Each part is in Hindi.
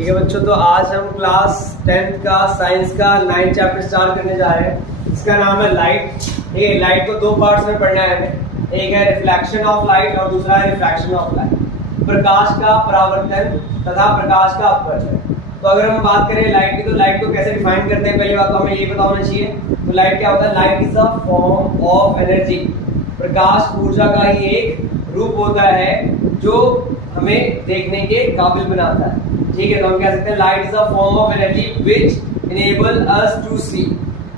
ठीक है बच्चों, तो आज हम क्लास 10th का साइंस का 9th चैप्टर स्टार्ट करने जा रहे हैं। इसका नाम है लाइट। ठीक है, लाइट को दो पार्ट्स में पढ़ना है हमें। एक है रिफ्लेक्शन ऑफ लाइट और दूसरा है रिफ्रैक्शन ऑफ लाइट, प्रकाश का परावर्तन तथा प्रकाश का अपवर्तन। तो अगर हम बात करें लाइट की, तो लाइट को कैसे डिफाइन करते हैं, पहली बात तो हमें ये पता होना चाहिए। तो लाइट क्या होता है? Light is a form of energy. प्रकाश ऊर्जा का ही एक रूप होता है जो हमें देखने के काबिल बनाता है। ठीक है, तो हम कह सकते हैं light is a form of energy which enable us to see.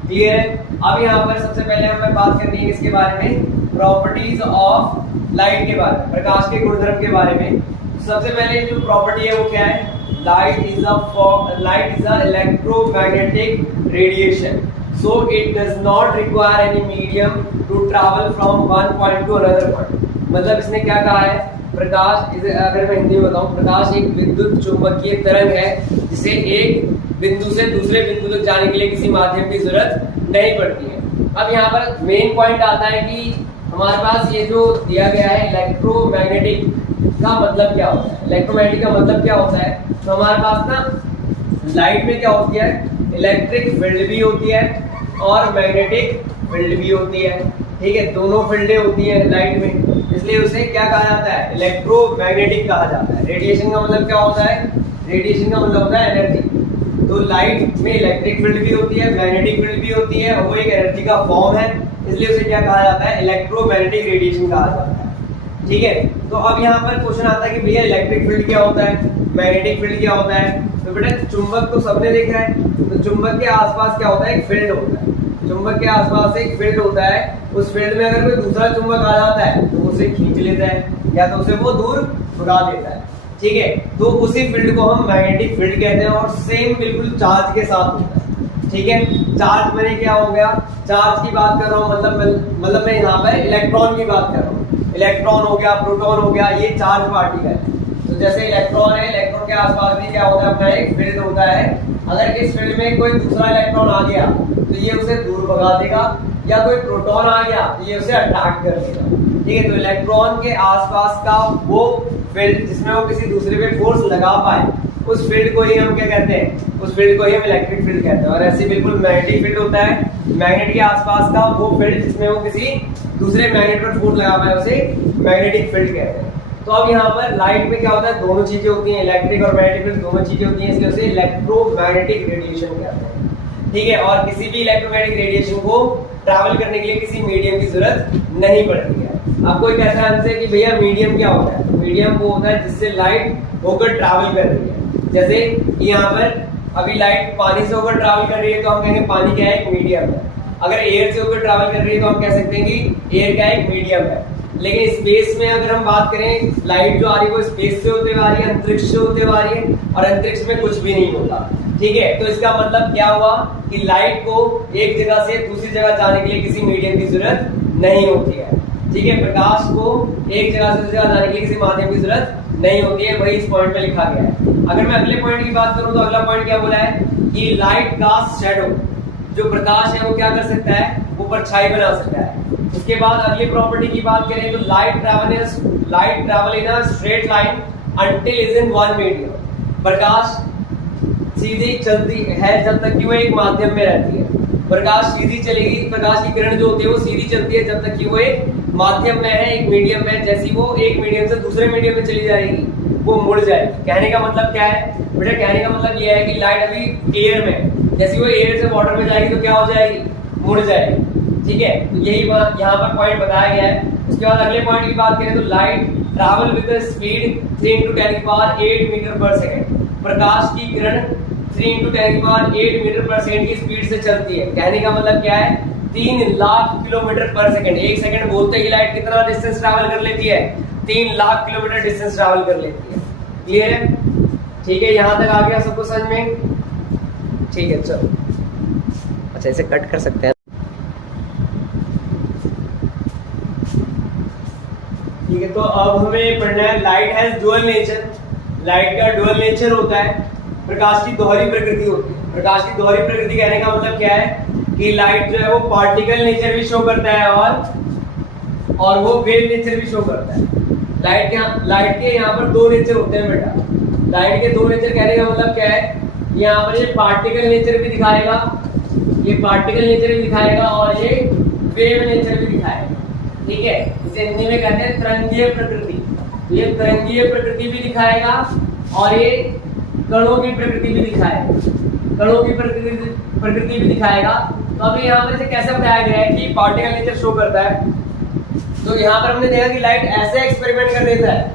Clear है? अब यहाँ पर सबसे पहले हमें बात करनी है इसके बारे में, प्रॉपर्टीज ऑफ लाइट के बारे में, प्रकाश के गुणधर्म के बारे में। सबसे पहले जो प्रॉपर्टी है वो क्या है? Light is a electromagnetic radiation, so it does not require any medium to travel from one point to another point। मतलब इसने क्या कहा है? प्रकाश, इसे अगर मैं हिंदी में बताऊं, प्रकाश एक विद्युत चुंबकीय तरंग है जिसे एक बिंदु से दूसरे बिंदु तक जाने के लिए किसी माध्यम की जरूरत नहीं पड़ती है। अब यहाँ पर मेन पॉइंट आता है कि हमारे पास ये जो दिया गया है इलेक्ट्रोमैग्नेटिक का मतलब क्या होता है। इलेक्ट्रोमैग्नेटिक का मतलब क्या होता है? तो हमारे पास ना लाइट में क्या होती है? इलेक्ट्रिक फील्ड भी होती है और मैग्नेटिक फील्ड भी होती है। ठीक है, दोनों फील्डें होती हैं लाइट में, इसलिए उसे क्या कहा जाता है? इलेक्ट्रोमैग्नेटिक कहा जाता है। रेडिएशन का मतलब क्या होता है? रेडिएशन का मतलब होता है एनर्जी। तो लाइट में इलेक्ट्रिक फील्ड भी होती है, मैग्नेटिक फील्ड भी होती है, और वो एक एनर्जी का फॉर्म है, इसलिए उसे क्या कहा जाता है? इलेक्ट्रोमैग्नेटिक रेडिएशन कहा जाता है। ठीक है, तो अब यहाँ पर क्वेश्चन आता है कि भैया इलेक्ट्रिक फील्ड क्या होता है, मैग्नेटिक फील्ड क्या होता है? तो बेटा चुंबक तो सबने देखा है, तो चुंबक के आसपास क्या होता है? एक फील्ड होता है। चुंबक के आसपास एक फील्ड होता है, उस फील्ड में अगर कोई दूसरा चुंबक आ जाता है तो उसे खींच लेता है या तो उसे वो दूर भगा देता है। ठीक है, तो उसी फील्ड को हम मैग्नेटिक फील्ड कहते हैं, और सेम बिल्कुल चार्ज के साथ होता है। ठीक है, चार्ज मैंने क्या हो गया? चार्ज की बात कर रहा हूँ, मतलब मैं यहाँ पर इलेक्ट्रॉन की बात कर रहा हूँ। इलेक्ट्रॉन हो गया, प्रोटॉन हो गया, ये चार्ज पार्टिकल है। तो जैसे इलेक्ट्रॉन है, इलेक्ट्रॉन के आसपास भी क्या होता है? अपना एक फील्ड होता है। अगर इस फील्ड में कोई दूसरा इलेक्ट्रॉन आ गया तो ये उसे दूर भगा देगा, या कोई प्रोटॉन आ गया तो ये उसे अट्रैक्ट कर देगा। ठीक है, तो इलेक्ट्रॉन के आसपास का वो फील्ड जिसमें वो किसी दूसरे पे फोर्स लगा पाए, उस फील्ड को ही हम क्या कहते हैं? उस फील्ड को ही हम इलेक्ट्रिक फील्ड कहते हैं। और ऐसे बिल्कुल मैग्नेटिक फील्ड होता है, मैग्नेट के आसपास का वो फील्ड जिसमें वो किसी दूसरे मैग्नेट पर फोर्स लगा पाए, उसे मैग्नेटिक फील्ड कहते हैं। तो अब यहाँ पर लाइट में क्या होता है? दोनों चीजें होती हैं, इलेक्ट्रिक और मैग्नेटिक फील्ड दोनों चीजें होती हैं, इसलिए उसे इलेक्ट्रोमैग्नेटिक रेडिएशन कहते हैं। ठीक है, और किसी भी इलेक्ट्रोमैग्नेटिक रेडिएशन को ट्रैवल करने के लिए किसी मीडियम की जरूरत नहीं पड़ती है। आपको एक ऐसा आंसर कि भैया मीडियम क्या होता है? तो मीडियम वो होता है जिससे लाइट होकर ट्रैवल कर रही है। जैसे यहाँ पर अभी लाइट पानी से होकर ट्रैवल कर रही है, तो हम कहेंगे पानी क्या है? एक मीडियम है। अगर एयर से होकर ट्रैवल कर रही है तो हम कह सकते हैं कि एयर क्या है? एक मीडियम है। लेकिन स्पेस में अगर हम बात करें, लाइट जो आ रही है वो स्पेस से होते हुए आ रही है, अंतरिक्ष से होते हुए आ रही है, और अंतरिक्ष में कुछ भी नहीं होता। ठीक है, तो इसका मतलब क्या हुआ कि लाइट को एक जगह से दूसरी जगह जाने के लिए किसी मीडियम की जरूरत नहीं होती है। ठीक है, प्रकाश को एक जगह से दूसरी जगह जाने के लिए किसी माध्यम की जरूरत नहीं होती है, वही इस पॉइंट पे लिखा गया है। अगर मैं अगले पॉइंट की बात करूं तो अगला पॉइंट क्या बोला है कि लाइट कास्ट शैडो, जो प्रकाश है वो क्या कर सकता है? वो परछाई बना सकता है। उसके बाद अगली प्रॉपर्टी की बात करें तो light travel in a straight line until is in one medium. प्रकाश सीधी चलती है जब तक कि वो एक माध्यम में रहती है। प्रकाश सीधी चलेगी, प्रकाश की किरण जो होती है वो सीधी चलती है जब तक कि वो एक माध्यम में है, एक मीडियम में। जैसी वो एक मीडियम से दूसरे मीडियम में चली जाएगी वो मुड़ जाएगी। कहने का मतलब क्या है बेटा? कहने का मतलब ये है कि लाइट अभी एयर में, जैसी वो एयर से वाटर में जाएगी तो क्या हो जाएगी? मुड़ जाएगी। ठीक है, तो यही बात यहाँ पर पॉइंट बताया गया है। उसके बाद अगले पॉइंट की बात करें तो light travel with speed 3 × 10⁸ metre पर सेकंड। प्रकाश की किरण 3 × 10⁸ मीटर पर सेकंड की स्पीड से चलती है। कहने का मतलब क्या है? 3 लाख किलोमीटर पर सेकंड। एक सेकंड बोलते ही लाइट कितना डिस्टेंस ट्रैवल कर लेती है? 3 लाख किलोमीटर डिस्टेंस ट्रैवल कर लेती है। क्लियर है? ठीक है, यहाँ तक आ गया सबको समझ में? ठीक है, चलो अच्छा इसे कट कर सकते हैं। ठीक है, तो अब हमें पढ़ना है light has dual nature. Light का डुअल नेचर होता है, प्रकाश की दोहरी प्रकृति होती है। प्रकाश की दोहरी प्रकृति कहने का मतलब क्या है कि लाइट जो है वो पार्टिकल नेचर भी शो करता है और वो वेव नेचर भी शो करता है। लाइट के यहाँ पर दो नेचर होते हैं बेटा। लाइट के दो नेचर कहने का मतलब क्या है, यहाँ पर ये पार्टिकल नेचर भी दिखाएगा, ये पार्टिकल नेचर भी दिखाएगा और ये वेव नेचर भी दिखाएगा। ठीक है, इसे हिंदी में कहते हैं तरंगीय प्रकृति। ये तरंगीय प्रकृति भी दिखाएगा और ये कणों की प्रकृति भी दिखाएगा, कणों की प्रकृति भी दिखाएगा। तो अभी यहाँ पर इसे कैसे बताया गया है कि पार्टिकल नेचर शो करता है। तो यहाँ पर हमने देखा कि लाइट ऐसे एक्सपेरिमेंट कर देता है,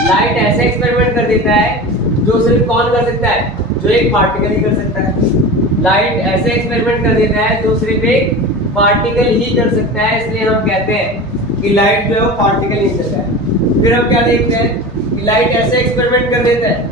लाइट ऐसे एक्सपेरिमेंट कर देता है जो सिर्फ कौन कर सकता है, जो एक पार्टिकल ही कर सकता है। लाइट ऐसे एक्सपेरिमेंट कर देता है जो सिर्फ एक पार्टिकल ही कर सकता है, इसलिए हम कहते हैं कि लाइट जो है वो पार्टिकल नेचर का है। फिर हम क्या देखते हैं कि लाइट ऐसे एक्सपेरिमेंट कर देता है,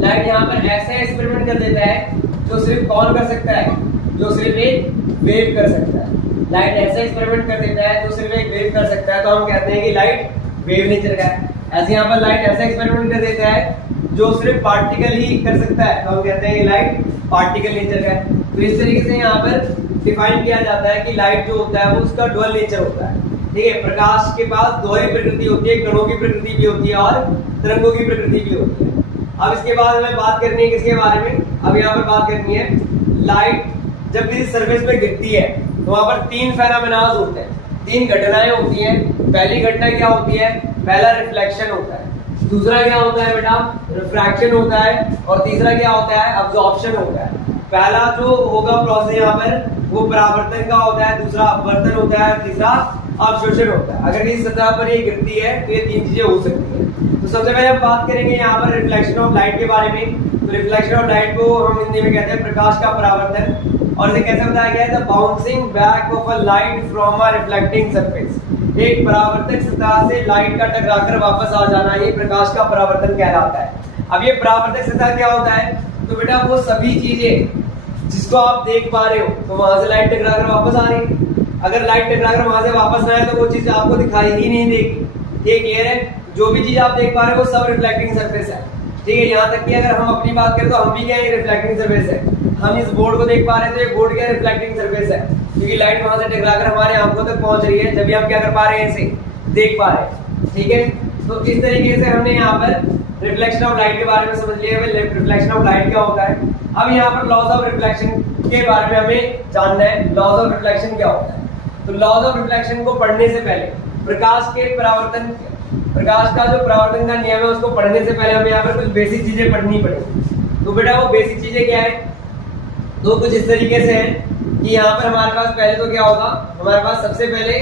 लाइट यहाँ पर ऐसे एक्सपेरिमेंट कर देता है जो सिर्फ कौन कर सकता है, जो सिर्फ एक वेव कर सकता है। लाइट ऐसे एक्सपेरिमेंट कर देता है जो सिर्फ एक वेव कर सकता है, तो हम कहते हैं कि लाइट वेव नेचर का है। ऐसे यहाँ पर लाइट ऐसे एक्सपेरिमेंट कर देता है जो सिर्फ पार्टिकल ही कर सकता है, तो हम कहते हैं कि लाइट पार्टिकल नेचर का है। तो इस तरीके से यहाँ पर डिफाइन किया जाता है कि लाइट जो होता है वो उसका डुअल नेचर होता है। ठीक है, प्रकाश के पास दोहरी प्रकृति होती है, कणों की प्रकृति भी होती है और तरंगों की प्रकृति भी होती है। अब इसके बाद हमें बात करनी है किसके बारे में, अब यहाँ पर बात करनी है लाइट जब किसी सरफेस पे गिरती है तो वहां पर तीन फेनोमेनास होते हैं, तीन घटनाएं होती हैं। पहली घटना क्या होती है, पहला रिफ्लेक्शन होता है, दूसरा क्या होता है बेटा रिफ्रैक्शन होता है, और तीसरा क्या होता है अब्जॉर्प्शन होता है। पहला जो होगा प्रोसेस यहाँ पर वो परावर्तन का होता है, दूसरा अपवर्तन होता है, तीसरा अवशोषण होता है। अगर इस सतह पर ये गिरती है तो ये तीन चीजें हो सकती है। तो सबसे पहले हम बात करेंगे यहाँ पर रिफ्लेक्शन ऑफ लाइट के बारे में। तो रिफ्लेक्शन ऑफ लाइट को हम हिंदी में कहते हैं प्रकाश का परावर्तन, और इसे कैसे बताया गया है, the bouncing back of a light from a reflecting surface. एक परावर्तक सतह से लाइट का टकराकर वापस आ जाना, ये प्रकाश का परावर्तन कहलाता है। अब ये परावर्तक सतह क्या होता है, तो बेटा वो सभी चीजें जिसको आप देख पा रहे हो, तो वहां से लाइट टकराकर वापस आ रही है। अगर लाइट टकराकर वहां से वापस ना आए तो वो चीज आपको दिखाई ही नहीं देगी। ये क्लियर है, जो भी चीज आप देख पा रहे हो वो सब रिफ्लेक्टिंग सरफेस है। ठीक है, यहाँ तक कि अगर हम अपनी बात करें तो हम भी क्या है, रिफ्लेक्टिंग सरफेस है। हम इस बोर्ड को देख पा रहे हैं तो ये बोर्ड क्या रिफ्लेक्टिंग सरफेस है, क्योंकि लाइट वहां से टकराकर हमारे आंखों तक पहुंच रही है, जब भी हम क्या कर पा रहे हैं, इसे देख पा रहे हैं। ठीक है, तो इस तरीके से हमने यहाँ पर रिफ्लेक्शन ऑफ लाइट के बारे में समझ लिया है, रिफ्लेक्शन ऑफ लाइट क्या होता है। अब यहाँ पर लॉज ऑफ रिफ्लेक्शन के बारे में हमें जानना है, लॉज ऑफ रिफ्लेक्शन क्या होता है। तो लॉज ऑफ रिफ्लेक्शन को पढ़ने से पहले प्रकाश के परावर्तन, प्रकाश का जो परावर्तन का नियम है उसको पढ़ने से पहले हमें यहाँ पर कुछ बेसिक चीजें पढ़नी पड़ेगी। तो बेटा वो बेसिक चीजें क्या है, तो कुछ इस तरीके से है कि यहाँ पर हमारे पास पहले तो क्या होगा, हमारे पास सबसे पहले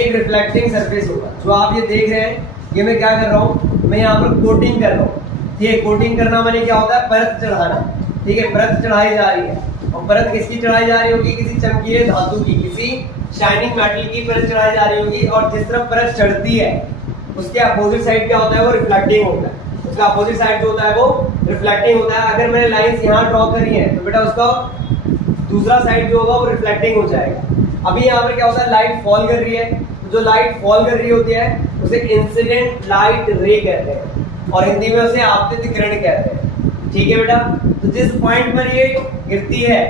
एक रिफ्लेक्टिंग सरफेस होगा। जो आप ये देख रहे हैं, ये मैं क्या कर रहा हूँ, मैं यहाँ पर कोटिंग कर रहा हूँ। ठीक है, कोटिंग करना माने क्या होता है, परत चढ़ाना। ठीक है, परत चढ़ाई जा रही है, और परत किसकी चढ़ाई जा रही होगी, किसी चमकीले धातु की, किसी शाइनिंग मेटल की परत चढ़ाई जा रही होगी। और जिस तरफ परत चढ़ती है उसके अपोजिट साइड क्या होता है, वो रिफ्लेक्टिंग होता है। उसका अपोजिट साइड जो होता है वो रिफ्लेक्टिंग होता है। अगर मैंने लाइंस यहाँ ड्रॉ करी है तो बेटा उसका दूसरा साइड जो होगा वो रिफ्लेक्टिंग हो जाएगा। अभी यहाँ पर क्या होता है, लाइट फॉल कर रही है, तो जो लाइट फॉल कर रही होती है उसे इंसिडेंट लाइट रे कहते हैं, और हिंदी में उसे आपतित किरण कहते हैं। ठीक है बेटा, तो जिस पॉइंट पर ये गिरती है,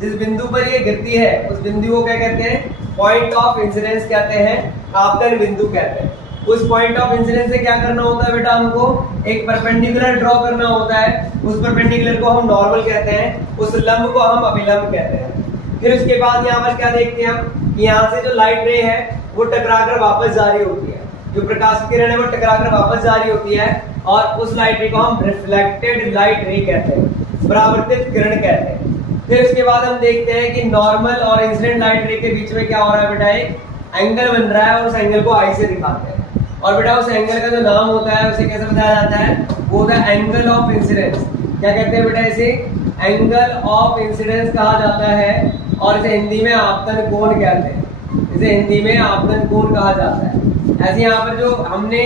जिस बिंदु पर ये गिरती है, उस बिंदु को क्या कहते हैं, पॉइंट ऑफ इंसिडेंस कहते हैं, आपतन बिंदु कहते हैं। उस पॉइंट ऑफ इंसिडेंस से क्या करना होता है बेटा, हमको एक परपेंडिकुलर ड्रॉ करना होता है। उस परपेंडिकुलर को हम नॉर्मल कहते हैं, उस लंब को हम अभिलंब कहते हैं। फिर उसके बाद यहाँ पर क्या देखते हैं हम, यहाँ से जो लाइट रे है वो टकराकर वापस जा रही होती है, जो प्रकाश की किरण है वो टकराकर वापस जा रही होती है, और उस लाइट रे को हम रिफ्लेक्टेड लाइट रे कहते हैं, परावर्तित किरण कहते हैं। फिर उसके बाद हम देखते हैं कि नॉर्मल और इंसिडेंट लाइट रे के बीच में क्या हो रहा है बेटा, एक एंगल बन रहा है, और उस एंगल को आई से दिखाते हैं। और बेटा उस एंगल का जो नाम होता है उसे कैसे बताया जाता है, वो होता है एंगल ऑफ इंसिडेंस। क्या कहते हैं बेटा, इसे एंगल ऑफ इंसिडेंस कहा जाता है, और इसे हिंदी में आपतन कोण कहते हैं, इसे हिंदी में आपतन कोण कहा जाता है। ऐसे यहाँ पर जो हमने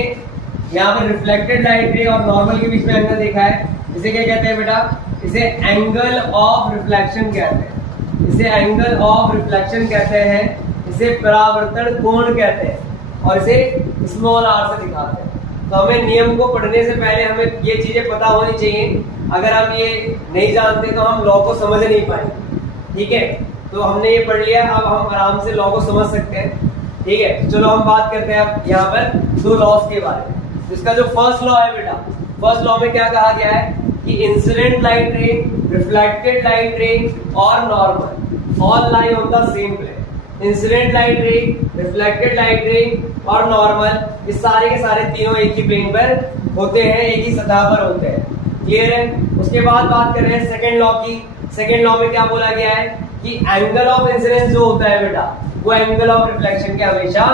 यहाँ पर रिफ्लेक्टेड लाइट रे और नॉर्मल के बीच में एंगल देखा है, इसे क्या कहते हैं बेटा, इसे एंगल ऑफ रिफ्लेक्शन कहते हैं, इसे एंगल ऑफ रिफ्लेक्शन कहते हैं, इसे परावर्तन कोण कहते हैं, और इसे स्मॉल आर से दिखाते हैं। तो हमें नियम को पढ़ने से पहले हमें ये चीजें पता होनी चाहिए। अगर हम ये नहीं जानते तो हम लॉ को समझ नहीं पाएंगे। ठीक है, तो हमने ये पढ़ लिया, अब हम आराम से लॉ को समझ सकते हैं। ठीक है, चलो हम बात करते हैं अब यहाँ पर दो लॉस के बारे में। इसका जो फर्स्ट लॉ है बेटा, फर्स्ट लॉ में क्या कहा गया है, कि incident light ray, reflected light ray और normal all lie on the same plane. Incident light ray, reflected light ray और नॉर्मल ये सारे के सारे तीनों एक ही प्लेन पर होते हैं, एक ही सतह पर होते हैं। क्लियर है? उसके बाद बात कर रहे हैं सेकंड लॉ की। सेकंड लॉ में क्या बोला गया है कि एंगल ऑफ इंसिडेंस जो होता है बेटा वो एंगल ऑफ रिफ्लेक्शन के हमेशा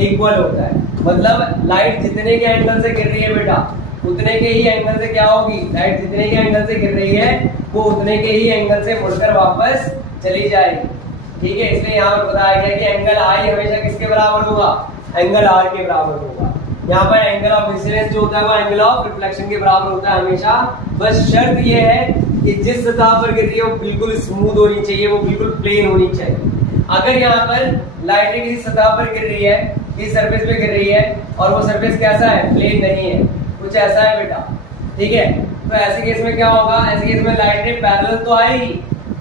इक्वल होता है। मतलब लाइट जितने के एंगल से गिर रही है बेटा उतने के ही एंगल से क्या होगी, लाइट जितने के एंगल से गिर रही है वो उतने के ही एंगल से मुड़कर वापस चली जाएगी। ठीक है, इसलिए यहाँ पर बताया गया कि एंगल आई हमेशा किसके बराबर होगा, एंगल आर के बराबर होगा। यहाँ पर एंगल ऑफ इंसिडेंस जो होता है वो एंगल ऑफ रिफ्लेक्शन के बराबर होता है हमेशा। बस शर्त ये है कि जिस सतह पर गिर रही है वो बिल्कुल स्मूथ होनी चाहिए, वो बिल्कुल प्लेन होनी चाहिए। अगर यहाँ पर लाइट किसी सतह पर गिर रही है, किसी सरफेस पे गिर रही है और वो सरफेस कैसा है, प्लेन नहीं है, कुछ ऐसा है बेटा, ठीक है, तो ऐसे केस में क्या होगा, ऐसे केस में लाइट रे पैरेलल तो आएगी,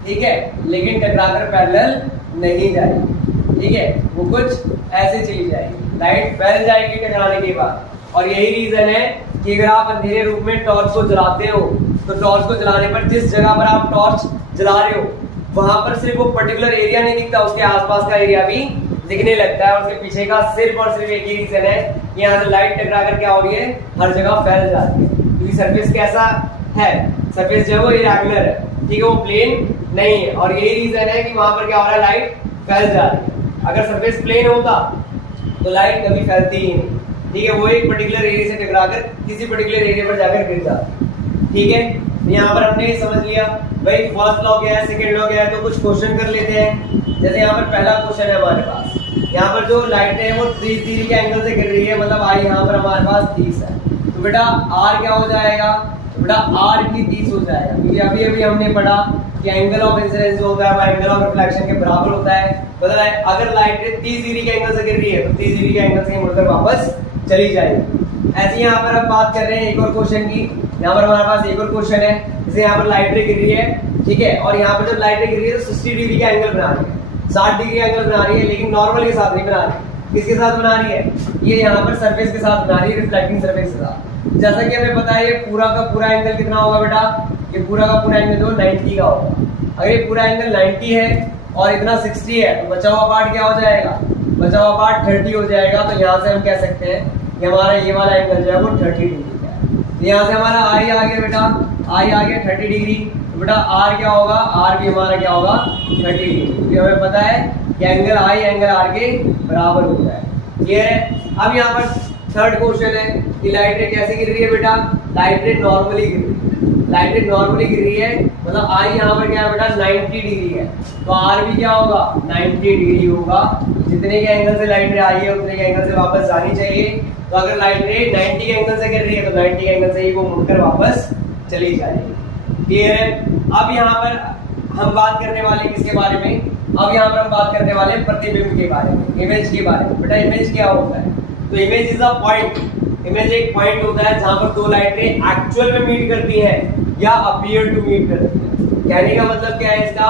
ठीक है, लेकिन टकराकर पैरेलल नहीं जाएगी। ठीक है, वो कुछ ऐसे चली जाएगी, लाइट फैल जाएगी टकराने के बाद। और यही रीजन है कि अगर आप अंधेरे रूम में टॉर्च को जलाते हो तो टॉर्च को जलाने पर जिस जगह पर आप टॉर्च जला रहे हो वहां पर सिर्फ वो पर्टिकुलर एरिया नहीं दिखता, उसके आसपास का एरिया भी दिखने लगता है। और उसके पीछे का सिर्फ और सिर्फ एक ही रीजन है कि यहाँ से लाइट टकरा कर क्या हो रही है, हर जगह फैल जाती है, क्योंकि सरफेस कैसा है, सरफेस जो है वो इरेगुलर है, ठीक है, वो प्लेन नहीं है। और यही रीजन है कि वहां पर क्या हो रहा है, लाइट फैल जा रही है। अगर सरफेस प्लेन होता तो लाइट कभी फैलती ही नहीं, ठीक है, वो एक पर्टिकुलर एरिया से टकराकर किसी पर्टिकुलर एरिया पर जाकर गिर जाती। ठीक है, यहाँ पर हमने समझ लिया भाई फर्स्ट लॉ क्या है, सेकंड लॉ क्या है, तो कुछ क्वेश्चन कर लेते हैं। जैसे यहाँ पर पहला क्वेश्चन है हमारे पास, यहाँ पर जो लाइट है वो 30 डिग्री के एंगल से गिर रही है, मतलब आई यहाँ पर हमारे पास 30 है, तो बेटा आर क्या हो जाएगा, तो बेटा आर भी 30 हो जाएगा, क्योंकि अभी अभी हमने पढ़ा कि एंगल ऑफ इंसिडेंस जो होता है वो एंगल ऑफ रिफ्लेक्शन के बराबर होता है। मतलब अगर लाइट 30 डिग्री के एंगल से गिर रही है तो 30 डिग्री के एंगल से मुड़कर वापस चली जाएगी। ऐसे यहाँ पर अब बात कर रहे हैं एक और क्वेश्चन की। यहाँ पर हमारे पास एक और क्वेश्चन है, जैसे यहाँ पर लाइट रे गिर रही है, ठीक है, और यहाँ पर जब लाइट रे गिर रही है तो 60 डिग्री का एंगल बना रही है, 60 डिग्री का एंगल बना रही है, लेकिन नॉर्मल के साथ नहीं बना रही। किसके साथ बना रही है, ये यहाँ पर सरफेस के साथ बना रही है, रिफ्लेक्टिंग सरफेस के साथ। जैसा कि हमें पता है ये पूरा का पूरा एंगल कितना होगा बेटा, ये पूरा का पूरा एंगल जो 90 का होगा। अगर ये पूरा एंगल 90 है और इतना 60 है तो बचा हुआ पार्ट क्या हो जाएगा, बचा हुआ पार्ट 30 हो जाएगा। तो यहाँ से हम कह सकते हैं कि हमारा ये वाला एंगल जो है वो 30 डिग्री का है। तो यहाँ से हमारा आई आ गया बेटा, आई आ गया 30 डिग्री, तो बेटा आर क्या होगा, आर भी हमारा क्या होगा 30 डिग्री, क्योंकि हमें पता है कि एंगल आई एंगल आर के बराबर होता है। क्लियर है? अब यहाँ पर थर्ड क्वेश्चन है कि लाइट रे कैसे गिर रही है बेटा, लाइट रे नॉर्मली गिर रही है, लाइट रे नॉर्मली गिर रही है, मतलब आई यहाँ पर क्या है बेटा 90 डिग्री है, तो आर भी क्या होगा 90 डिग्री होगा। जितने के एंगल से लाइट रे आई है उतने के एंगल से वापस जानी चाहिए। तो अगर लाइट रे 90 के एंगल से गिर रही है तो 90 के एंगल से ही वो मुड़कर वापस चली जाएगी। क्लियर है? अब यहाँ पर हम बात करने वाले किसके बारे में, अब यहाँ पर हम बात करने वाले प्रतिबिंब के बारे में, इमेज के बारे में। बेटा इमेज क्या होता है, तो image is a point, image एक पॉइंट होता है जहां पर दो लाइटें एक्चुअल में मीट करती हैं या अपीयर टू मीट करती हैं। कहने का मतलब क्या है इसका,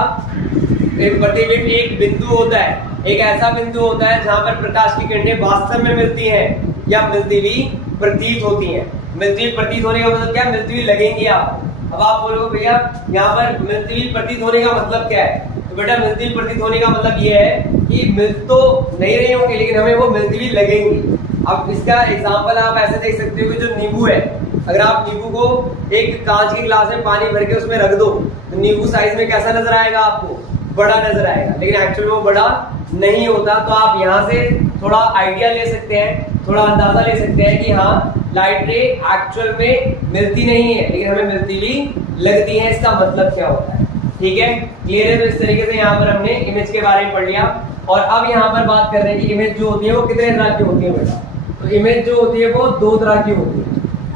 एक प्रतिबिंब एक बिंदु होता है, एक ऐसा बिंदु होता है जहां पर प्रकाश की किरणें वास्तव में मिलती हैं या मिलती हुई प्रतीत होती हैं। मिलती हुई प्रतीत होने का मतलब क्या, मिलती हुई लगेंगी आप। अब आप बोलोगे भैया यहाँ पर मिलती हुई प्रतीत होने का मतलब क्या है, तो बेटा मिलती हुई प्रतीत होने का मतलब ये है कि मिल तो नहीं रही होंगी लेकिन हमें वो मिलती हुई लगेंगी। अब इसका एग्जांपल आप ऐसे देख सकते हो कि जो नींबू है, अगर आप नींबू को एक कांच की गिलास में पानी भर के उसमें रख दो तो नींबू साइज में कैसा नजर आएगा, आपको बड़ा नजर आएगा, लेकिन एक्चुअली वो बड़ा नहीं होता। तो आप यहाँ से थोड़ा आइडिया ले सकते हैं, थोड़ा अंदाजा ले सकते हैं कि हाँ लाइट रे एक्चुअल में मिलती नहीं है लेकिन हमें मिलती हुई लगती है, इसका मतलब क्या होता है। ठीक है, क्लियर है? तो इस तरीके से यहाँ पर हमने इमेज के बारे में पढ़ लिया। और अब यहाँ पर बात कर रहे हैं कि इमेज जो होती है वो कितने तरह की होती है बेटा, तो इमेज जो होती है वो दो तरह की होती है।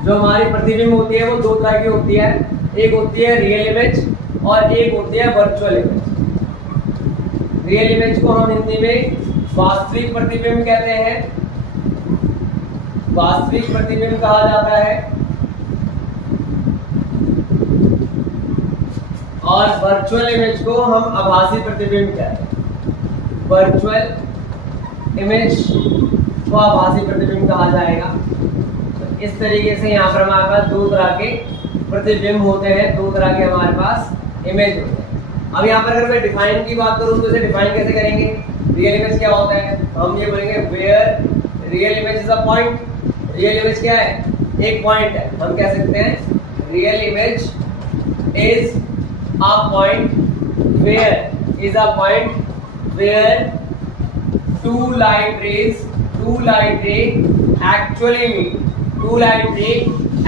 जो हमारी प्रतिबिंब होती है वो दो तरह की होती है, एक होती है रियल इमेज और एक होती है वर्चुअल इमेज। रियल इमेज को हम हिंदी में वास्तविक प्रतिबिंब कहते हैं, वास्तविक प्रतिबिंब कहा जाता है, और वर्चुअल इमेज को हम आभासी प्रतिबिंब कहते हैं। वर्चुअल इमेज को आभासी प्रतिबिंब कहा जाएगा। तो इस तरीके से यहाँ पर हमारे पास दो तरह के प्रतिबिंब होते हैं, दो तरह के हमारे पास इमेज होते हैं। अब यहाँ पर अगर मैं डिफाइन की बात करूँ तो इसे डिफाइन कैसे करेंगे? रियल इमेज क्या होता है? हम ये बोलेंगे where real image is a point. Real image क्या है? एक पॉइंट है। हम कह सकते हैं real image is a point where is a point where two light ray actually meet. Two light ray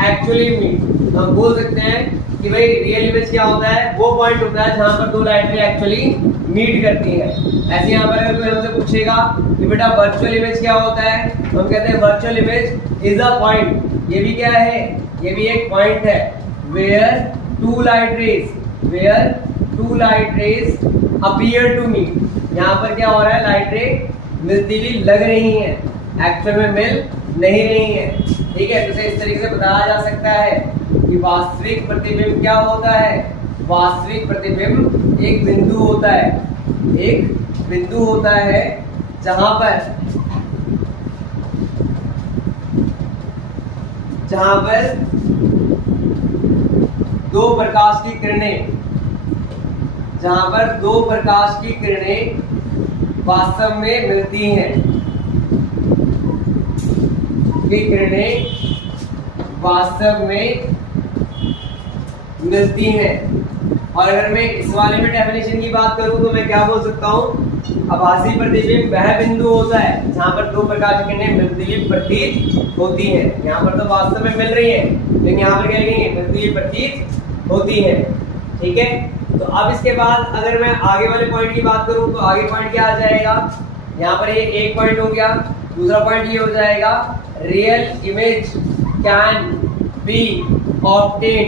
actually meet. हम बोल सकते हैं कि भाई रियल इमेज क्या होता है? वो पॉइंट होता है जहां पर दो लाइट रे एक्चुअली मीट करती है। ऐसे यहाँ पर अगर कोई हमसे पूछेगा कि बेटा वर्चुअल इमेज क्या होता है, तो हम कहते हैं virtual image is a point. ये भी क्या है? ये भी एक पॉइंट है। Where two light rays appear to meet. यहाँ पर क्या हो रहा है? लाइट रे मिलती हुई लग रही है, एक्चुअल में मिल नहीं रही है। ठीक है, तो इस तरीके से बताया जा सकता है कि वास्तविक प्रतिबिंब क्या होता है? वास्तविक प्रतिबिंब एक बिंदु होता है, एक बिंदु होता है जहां पर दो प्रकाश की किरणें वास्तव में मिलती हैं। ये किरणें वास्तव में मिलती हैं। और अगर मैं इस वाले में डेफिनेशन की बात करूं तो मैं क्या बोल सकता हूं? आभासी प्रतिबिंब वह बिंदु होता है जहां पर दो प्रकाश की किरणें मिलती हुई प्रतीत होती हैं। यहाँ पर तो वास्तव में मिल रही है, लेकिन यहाँ पर क्या लिखेंगे? मिलती हुई प्रतीत होती है। ठीक है, तो अब इसके बाद अगर मैं आगे वाले पॉइंट की बात करूं तो आगे पॉइंट क्या आ जाएगा? यहाँ पर ये एक पॉइंट हो गया। दूसरा पॉइंट ये हो जाएगा real image can be obtain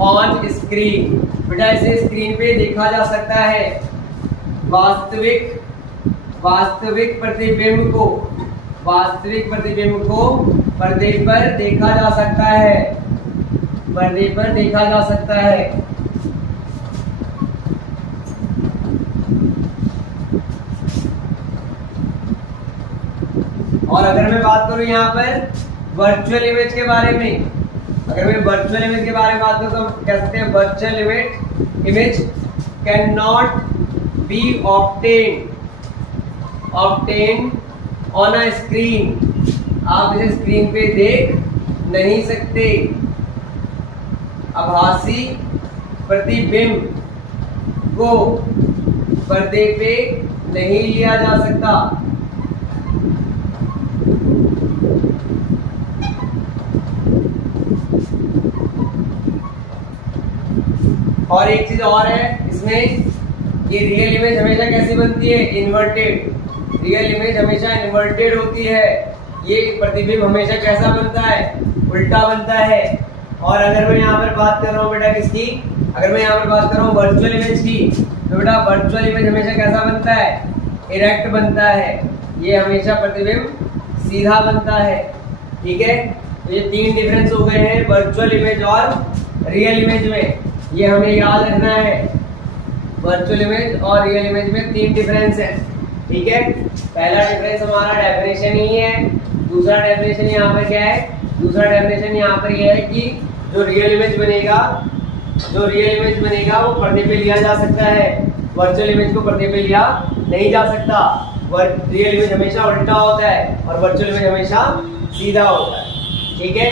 on screen. बेटा इसे स्क्रीन पे देखा जा सकता है। वास्तविक प्रतिबिंब को पर्दे पर देखा जा सकता है। और अगर मैं बात करूं यहाँ पर वर्चुअल इमेज के बारे में, अगर मैं वर्चुअल इमेज के बारे में बात करूं तो हम कह सकते हैं virtual image can not be obtain on a screen. आप इसे स्क्रीन पे देख नहीं सकते। आभासी प्रतिबिंब को पर्दे पे नहीं लिया जा सकता। और एक चीज और है इसमें, ये रियल इमेज हमेशा कैसी बनती है? इन्वर्टेड। रियल इमेज हमेशा इन्वर्टेड होती है। ये प्रतिबिंब हमेशा कैसा बनता है? उल्टा बनता है। और अगर मैं यहाँ पर बात कर रहा हूँ बेटा किसकी? अगर मैं यहाँ पर बात कर रहा हूँ वर्चुअल इमेज की, तो बेटा वर्चुअल इमेज हमेशा कैसा बनता है? इरेक्ट बनता है। ये हमेशा प्रतिबिंब सीधा बनता है। ठीक है, तो ये तीन डिफरेंस हो गए हैं वर्चुअल इमेज और रियल इमेज में। ये हमें याद रखना है, वर्चुअल इमेज और रियल इमेज में तीन डिफरेंस है। ठीक है, पहला डिफरेंस हमारा डेफिनेशन ही है। दूसरा डेफिनेशन यहाँ पर क्या है? दूसरा डेफिनेशन यहाँ पर यह है कि जो रियल इमेज बनेगा वो पर्दे पे लिया जा सकता है। वर्चुअल इमेज को पर्दे पे लिया नहीं जा सकता। रियल इमेज हमेशा उल्टा होता है और वर्चुअल इमेज हमेशा सीधा होता है। ठीक है।